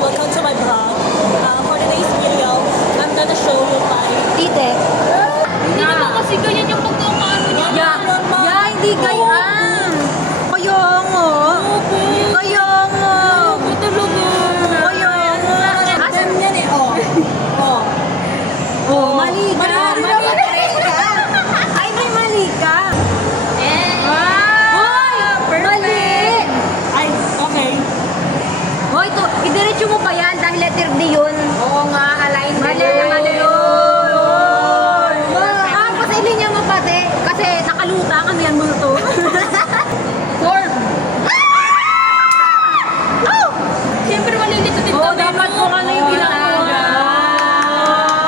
welcome to my vlog. For today's video, I'm gonna show you my Tite. Hindi naman kasi ganyan yung pagkakaano niya. Ya, hindi ganyan. Kaya nga. Kaya nga. Kaya nga. Asan yan eh? Oh. Oh. Oh, mali ka. Mali ka. Ay, may mali ka. Mali. Ay, okay. Hoy, ito, idiretso mo pa yan dahil letter D yun. Oo nga, align Mali naman yun. Pasailin niya mo pati. Kasi nakalutang. Ano yan mo to? Form. Siyempre malilito din Oo, kami. dapat kung ano yung ginagawa.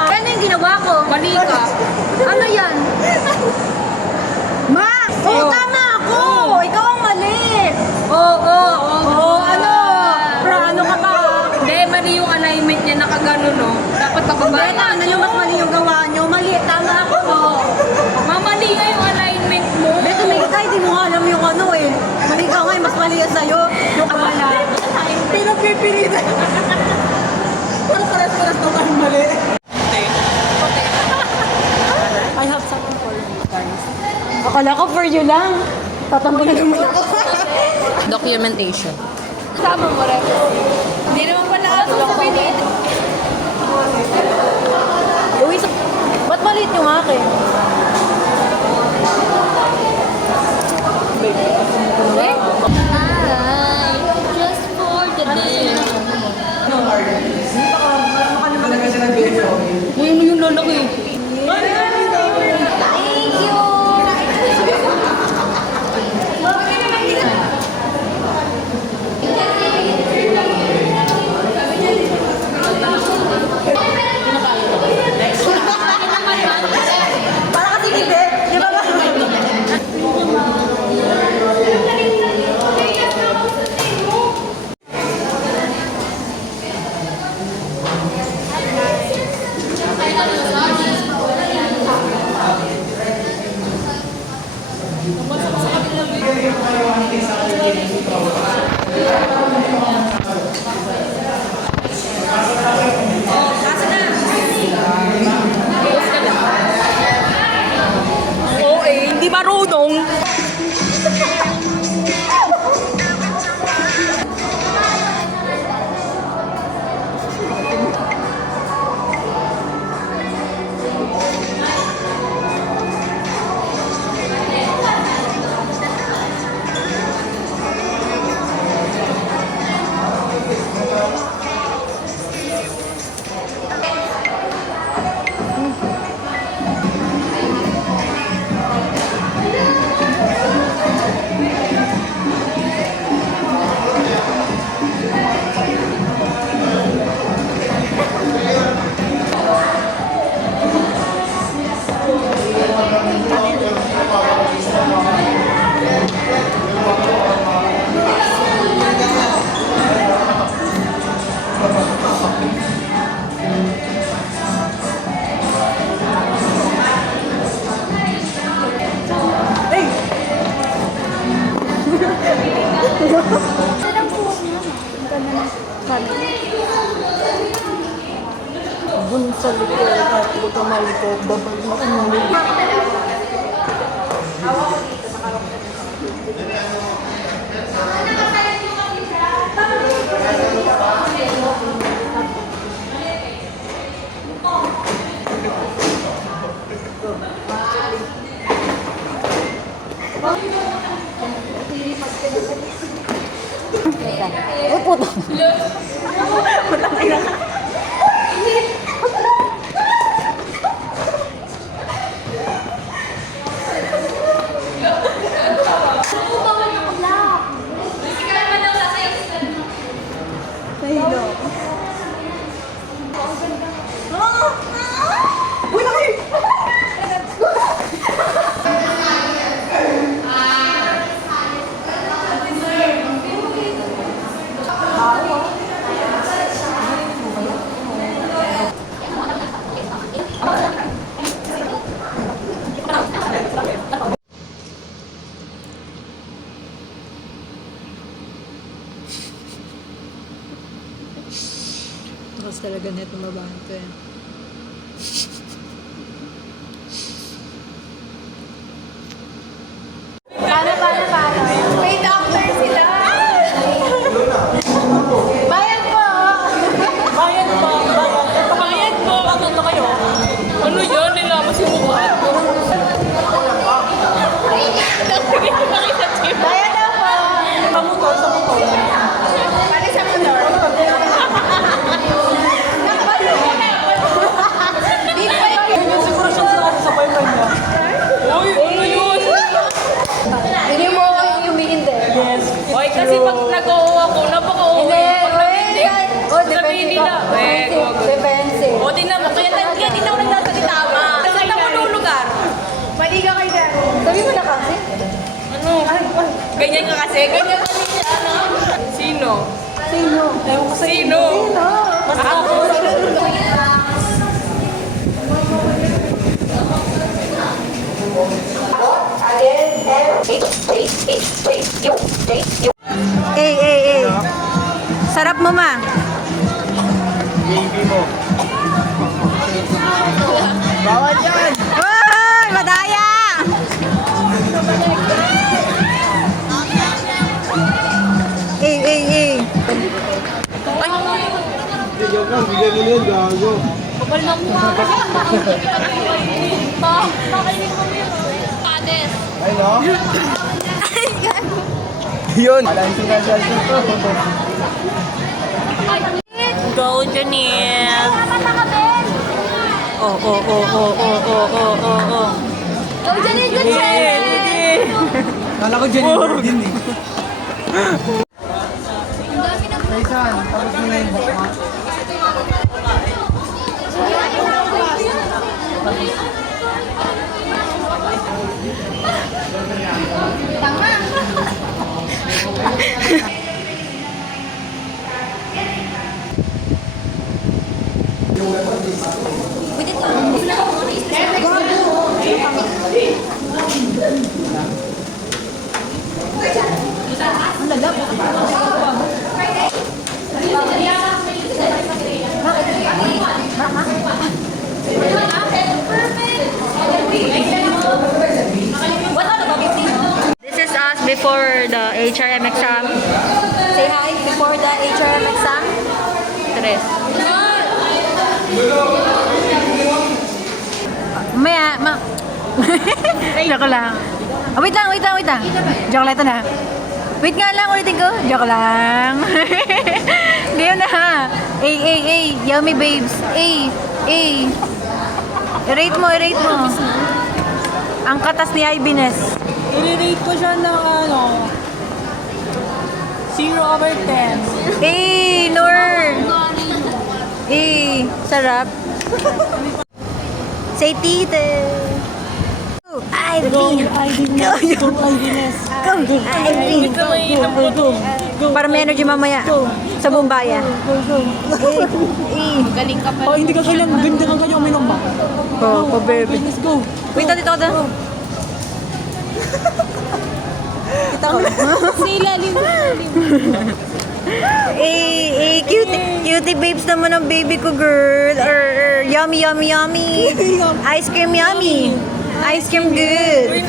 Ano yung ginawa ko? Mali ka. Ano yan? Ma! Oo, tama ako! Ikaw ang mali! Oo, ano? Ano ka pa? Hindi, mali yung alignment niya, nakagano, no? Dapat Beta, nakababa. ano yung mas mali yung gawa nyo? Mali, tama ako. Mamali nga yung alignment mo. Beto, may kita, hindi mo nga alam yung ano eh. Mali ka nga, mas mali yan sa'yo. Yung kamala. Pero pipilitan. Pero paras-paras to ang mali. I have something for you guys. Akala ko for you lang. Tatambo na naman ako. Documentation. Tama mo rin. Hindi naman pala ako sabihin ni Uy, ba't maliit yung akin? just for the day. Uy, ano yung lalaki? Thank you! Para kasi hindi, di ba ba? Oo eh, hindi marunong. Dun sa likod at bukamay ko, babal na ano. Uy, puto. lakas talaga nito babae to eh. Paano? Wait, after sila. Bayan po. Bayan po. Bayan po. Bakit na kayo? Ano yun? Nilamas yung mukha. Bayan daw po! Sa motor. Pali sa motor. Siguro siya sa boyfriend niya. Uy, ano yun? Hindi mo ako yung humihindi. Yes. Uy, kasi pag nag-oo ako, napaka-oo. Sabihin nila, Defensive. o din naman, kaya din ako nagsasalita ma. Saan ako lulugar? Mali ka kayo dyan. Sabi mo na kasi. Ano? Ganyan ka kasi? Ganyan ka siya, ano? Sino? Sino? Ewan ko sa Sino? Mas ako. Eh. Sarap mo ma. Baby mo. Bawal yan! Hoy! Madaya! Eh. Joke lang, bigyan mo yun, gago. Kapal na mukha ka. Pakainin mo yun. Pades. Ay, no? Yun! Balancing ka siya ito. Go, Janelle. Oh. Go, Janelle. Good channel. Kala ko dyan yung din eh. Kaisan, tapos mo na yung bakma. This is us before the HRM exam. Say hi before the HRM exam. Tres. Maya. Joke lang. Oh, wait lang. Joke lang ito na. Wait nga lang, ulitin ko. Joke lang. Hindi yun na. Yummy babes. I-rate mo. Ang katas ni Ibines. I-rate ko siya ng 0/10. Noor! Sarap. Say tite. Ivy. Go. Para may energy mamaya. Sa Bumbaya. Galing ka pa. Oh, hindi ka kailang ganda ka kayo uminom ba? Oh, baby. Let's go. Wait, dito ka doon. Cutie babes naman ang baby ko, girl. Yummy. Ice cream yummy. Ice cream good.